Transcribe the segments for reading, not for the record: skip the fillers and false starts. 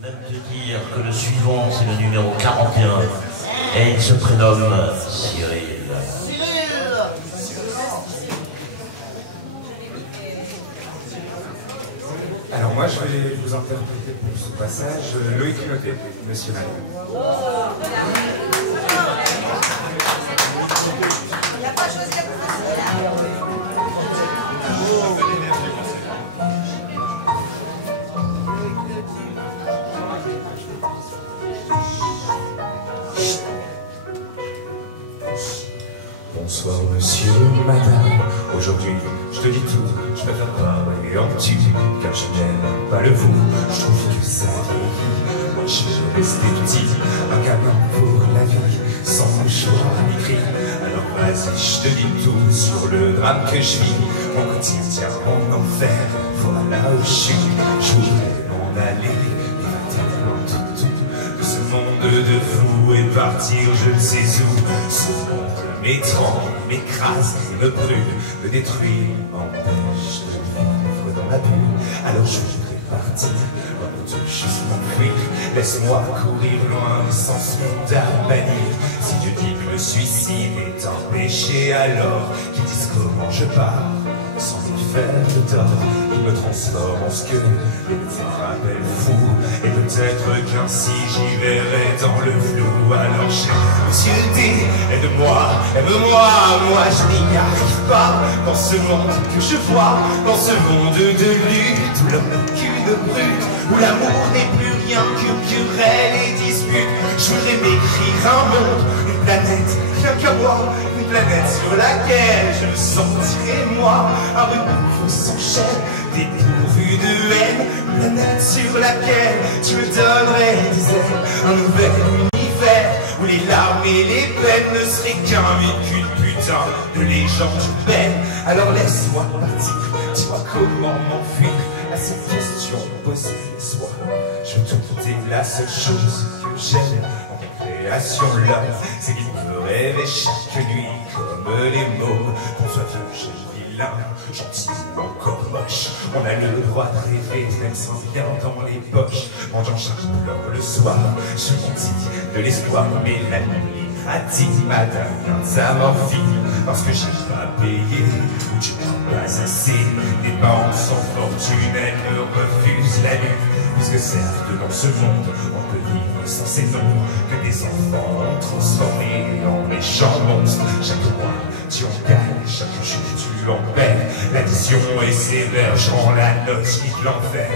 Même te dire que le suivant, c'est le numéro 41. Et il se prénomme Cyril. Alors moi, je vais vous interpréter pour ce passage Loïc Notet, Monsieur Mal. Il n'y a pas de chose Bonsoir monsieur, madame, aujourd'hui je te dis tout, je préfère parler en tu, car je n'aime pas le vous, je trouve que ça vieillit, moi je veux rester petit, un gamin pour la vie, sans mouchoir ni cri, alors vas-y je te dis tout sur le drame que je vis, mon quotidien, mon enfer, voilà où je suis, je voudrais m'en aller, tellement tout de ce monde de fous et partir je ne sais où, ce monde m'étrangle, m'écrase, me brûle, me détruit, m'empêche de vivre dans la bulle. Alors je voudrais partir, tout juste m'enfuir. Laisse-moi courir loin sans ce monde à bannir. Si Dieu dit que le suicide est un péché, alors qu'ils disent comment je pars, sans me faire de tort. Il me transforme en ce que les médecins rappellent fou. Et peut-être qu'ainsi j'y verrai dans le flou. Alors j'ai Monsieur D, aide-moi, aime-moi, moi je n'y arrive pas. Dans ce monde que je vois, dans ce monde de lutte, où l'homme n'a qu'une brute, où l'amour n'est plus rien que querelle et dispute. Je voudrais m'écrire un monde, une planète, rien qu'à moi, une planète sur laquelle je me sentirais moi, un renouveau sans chaîne, dépourvu de haine, une planète sur laquelle tu me donnerais des ailes, un nouvel univers où les larmes et les peines ne seraient qu'un véhicule putain de légende urbaine. Alors laisse-moi partir, dis-moi comment m'enfuir à cette question posée. Laisse-moi, je veux tout ôter, la seule chose que j'aime en création l'homme, c'est qu'il me rêve chaque nuit comme les mômes. Qu'on soit vieux, jeune, vilain, gentil ou encore moche, on a le droit de rêver même sans rien dans les poches. Mangeant chaque blanc le soir, je m'en dis de l'espoir, mais la nuit a dit madame, ça morphine, parce que j'ai pas payé, ou tu n'as pas assez. Les banques sans fortune, elles me refusent la lune, puisque certes dans ce monde, on peut vivre sans ces noms, que des enfants ont transformés en méchants monstres. Chaque mois, tu en gagnes, chaque jour tu en perds. L'addition est sévère, je rends la noce ni de l'enfer.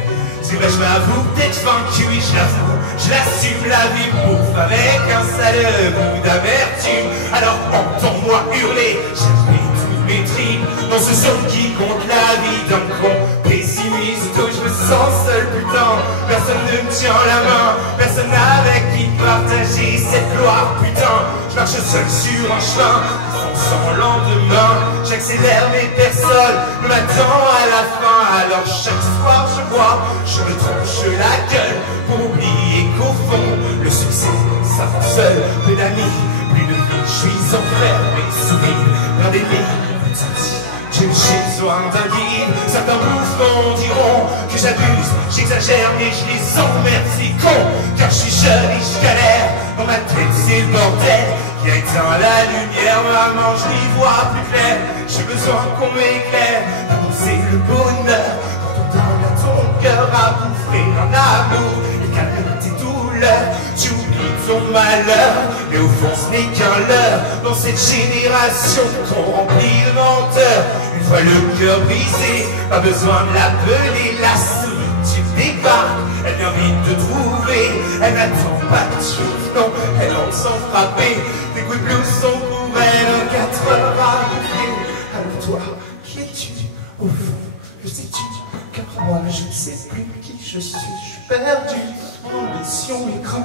C'est vrai, je m'avoue peut-être vaincu, oui, je l'avoue, je l'assume, la vie bouffe avec un sale goût d'amertume. Alors entends-moi hurler, j'ai toutes mes tripes dans ce son qui compte la vie d'un con pessimiste où je me sens seul, putain. Personne ne me tient la main, personne avec qui partager cette gloire, putain. Je marche seul sur un chemin sans lendemain, j'accélère mais personne ne m'attend à la fin. Alors chaque soir je bois, je me tranche la gueule pour oublier qu'au fond le succès ça rend seul. Peu d'amis, plus de vie, je suis enfermé, sourire, plein d'ennemis. J'ai besoin d'un guide, certains bouffons diront que j'abuse, j'exagère mais je les emmerde, c'est con, car je suis jeune et je galère, dans ma tête c'est le bordel qui a éteint la lumière, maman je n'y vois plus clair, j'ai besoin qu'on m'éclaire, c'est le bonheur, quand on donne à ton cœur à bouffer un amour, et calme tes douleurs, tu oublies ton malheur, mais au fond ce n'est qu'un leurre, dans cette génération qu'on remplit de menteurs. Une fois le cœur brisé, pas besoin de l'appeler, la solitude débarque, elle vient vite te trouver, elle n'attend pas de chose, non, elle en sent frapper, des coups de blues sont pour elle, un 4 heures à bouffer. Alors toi, qui es-tu, au fond, que sais-tu, car moi je ne sais plus qui je suis perdu, mon ambition écran,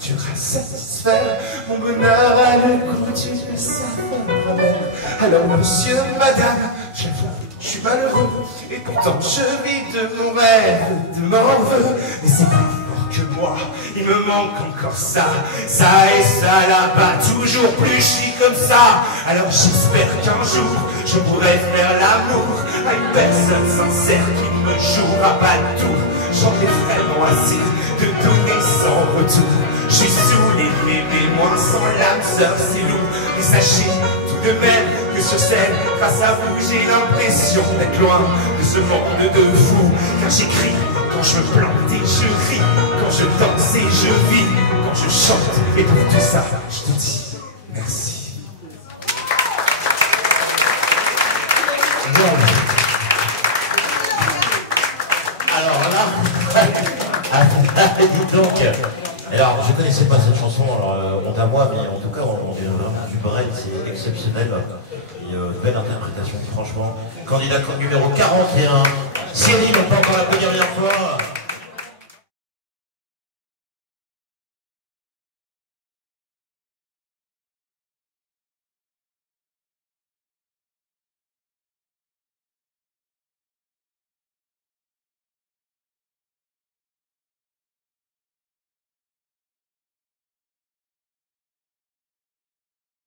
tu iras satisfaire mon bonheur à le goût d'une saveur amère. Alors monsieur, madame, j'avoue, je suis malheureux, et pourtant je vis de mon rêve, de mon vœu, mais c'est plus fort que moi, il me manque encore ça et ça là-bas, toujours plus je suis comme ça. Alors j'espère qu'un jour je pourrai faire l'amour à une personne sincère qui ne me jouera pas de tour. J'en ai vraiment moi c'est de donner sans retour. Je suis saoulé de m'aimer, moi sans l'âme sœur c'est lourd. Mais sachez tout de même que sur scène, grâce à vous, j'ai l'impression d'être loin de ce monde de fous. Car j'écris quand je me plante et je ris, quand je danse et je vis, quand je chante. Et pour tout ça, je te dis merci. Alors là, dis donc. Alors, je connaissais pas cette chanson, alors honte à moi, mais en tout cas, on est vraiment du Brel, c'est exceptionnel. Et belle interprétation, franchement. Candidat numéro 41, Cyril, on peut encore la première fois.